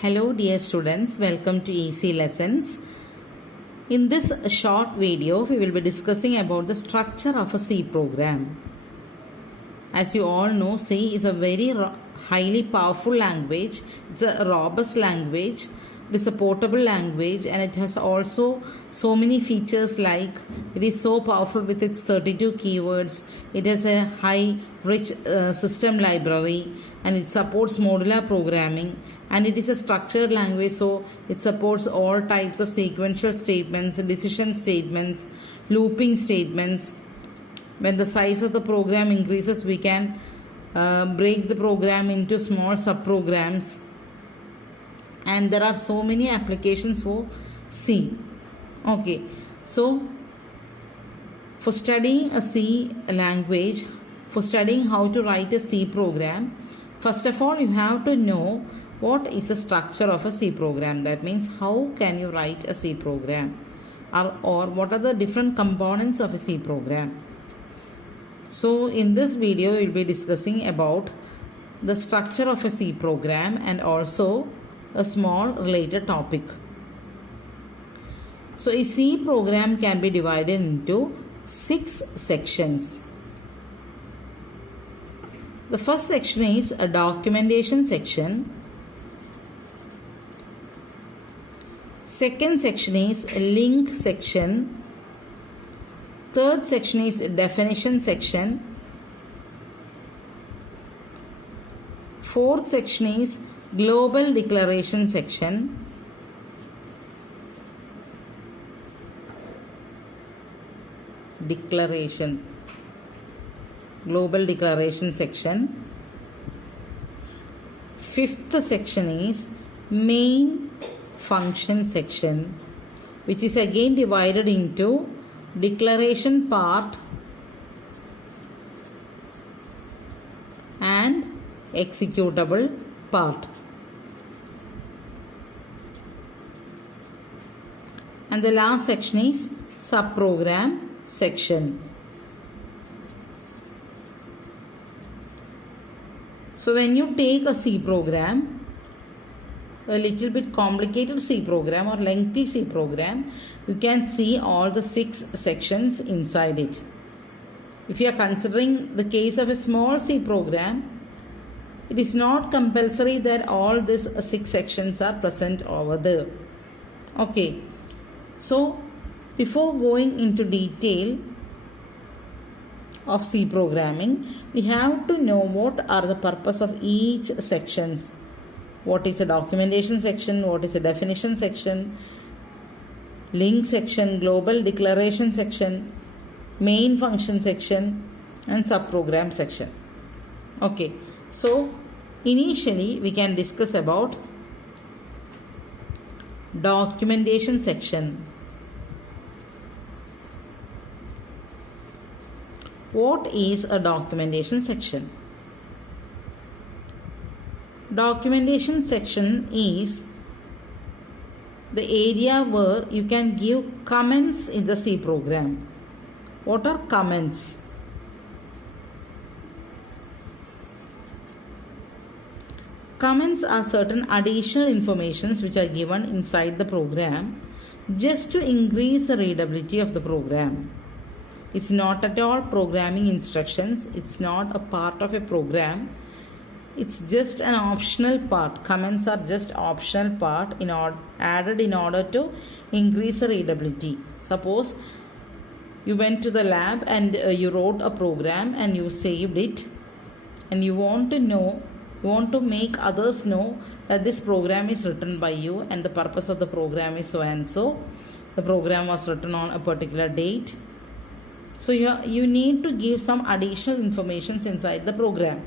Hello dear students, welcome to EC Lessons. In this short video, we will be discussing about the structure of a C program. As you all know, C is a very highly powerful language. It's a robust language. It is a portable language and it has also so many features like it is so powerful with its 32 keywords. It has a high rich system library and it supports modular programming, and it is a structured language, so it supports all types of sequential statements, decision statements, looping statements. When the size of the program increases, we can break the program into small subprograms, and there are so many applications for C. Okay, so for studying a C language, for studying how to write a C program, first of all you have to know what is the structure of a C program. That means how can you write a C program, or what are the different components of a C program. So in this video we will be discussing about the structure of a C program and also a small related topic. So a C program can be divided into 6 sections. The first section is a documentation section. Second section is a link section. Third section is a definition section. Fourth section is global declaration section. Global declaration section. Fifth section is main function section, which is again divided into declaration part and executable part. And the last section is subprogram section. So when you take a C program, a little bit complicated C program or lengthy C program, you can see all the 6 sections inside it. If you are considering the case of a small C program, it is not compulsory that all these 6 sections are present over there. Okay, so before going into detail of C programming, we have to know what are the purpose of each sections. What is a documentation section, what is a definition section, link section, global declaration section, main function section, and subprogram section. Okay, so initially we can discuss about documentation section. What is a documentation section? Documentation section is the area where you can give comments in the C program. What are comments? Comments are certain additional informations which are given inside the program just to increase the readability of the program. It's not at all programming instructions. It's not a part of a program. It's just an optional part. Comments are just optional part added in order to increase the readability. Suppose you went to the lab and you wrote a program and you saved it, and you want to make others know that this program is written by you and the purpose of the program is so and so. The program was written on a particular date. So you need to give some additional information inside the program.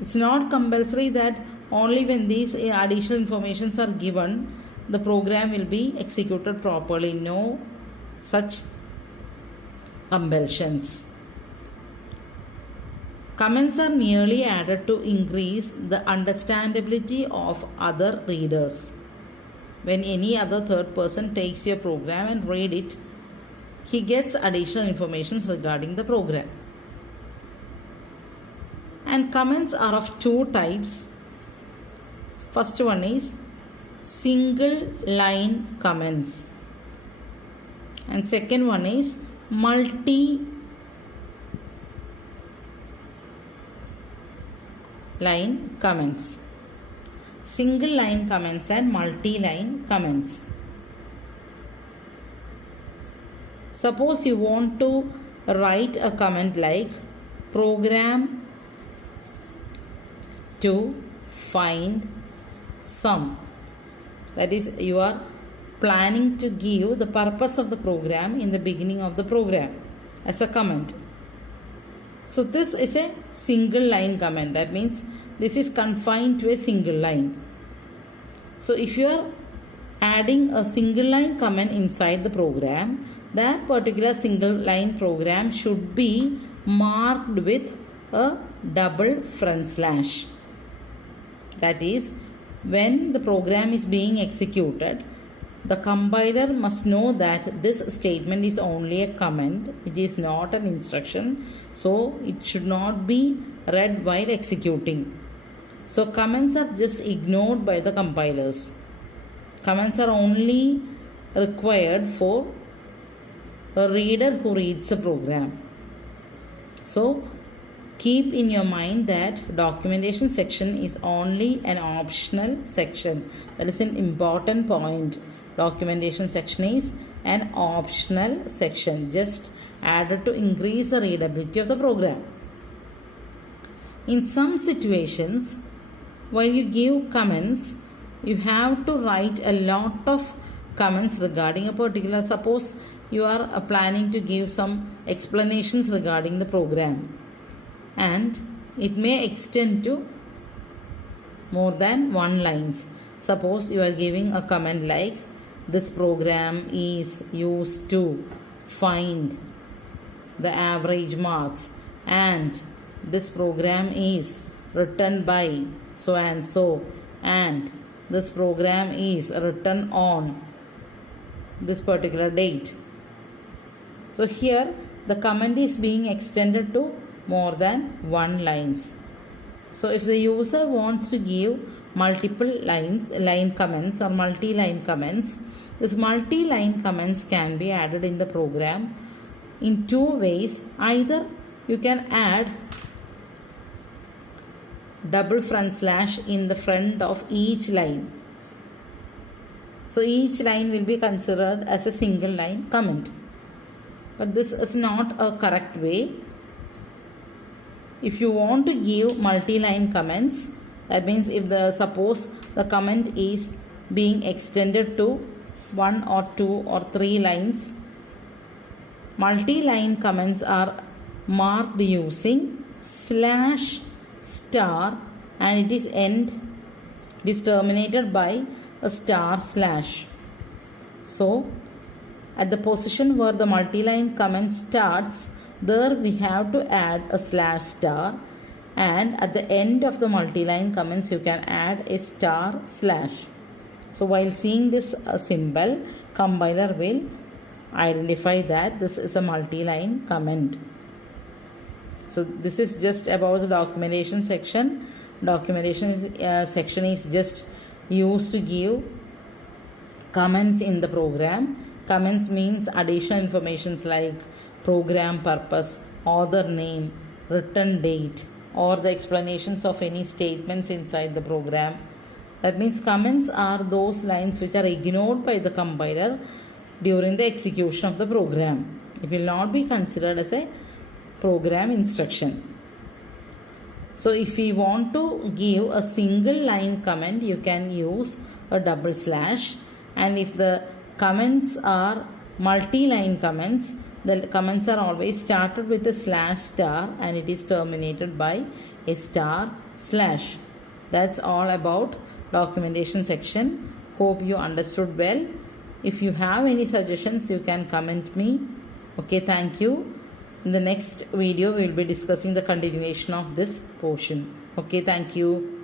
It's not compulsory that only when these additional informations are given, the program will be executed properly. No such compulsions. Comments are merely added to increase the understandability of other readers. When any other third person takes your program and read it, he gets additional information regarding the program. And comments are of 2 types. First one is single line comments, and second one is multi line comments. Single line comments and multi line comments. Suppose you want to write a comment like program to find sum. That is, you are planning to give the purpose of the program in the beginning of the program as a comment. So this is a single line comment. That means this is confined to a single line. So if you are adding a single line comment inside the program, that particular single line program should be marked with a double front slash. That is, when the program is being executed, the compiler must know that this statement is only a comment. It is not an instruction. So it should not be read while executing. So comments are just ignored by the compilers. Comments are only required for a reader who reads the program. So keep in your mind that documentation section is only an optional section. That is an important point. Documentation section is an optional section, just added to increase the readability of the program. In some situations, while you give comments, you have to write a lot of comments regarding a particular. Suppose you are planning to give some explanations regarding the program, and it may extend to more than one lines. Suppose you are giving a comment like this program is used to find the average marks, and this program is written by so and so, and this program is written on this particular date. So here the comment is being extended to more than one lines. So if the user wants to give multiple line comments or multi-line comments, this multi-line comments can be added in the program in two ways. Either you can add double front slash in the front of each line. So each line will be considered as a single line comment. But this is not a correct way. If you want to give multi-line comments, that means if suppose the comment is being extended to 1 or 2 or 3 lines, multi-line comments are marked using slash star, and it is terminated by a star slash. So at the position where the multi-line comment starts, there we have to add a slash star, and at the end of the multi-line comments you can add a star slash. So while seeing this symbol, compiler will identify that this is a multi-line comment. So this is just about the documentation section. Documentation section is just used to give comments in the program. Comments means additional informations like program purpose, author name, written date, or the explanations of any statements inside the program. That means comments are those lines which are ignored by the compiler during the execution of the program. It will not be considered as a program instruction. So if we want to give a single line comment, you can use a double slash, and if the comments are multi-line comments, the comments are always started with a slash star and it is terminated by a star slash. That's all about documentation section. Hope you understood well. If you have any suggestions, you can comment me. Okay, thank you. In the next video, we will be discussing the continuation of this portion. Okay, thank you.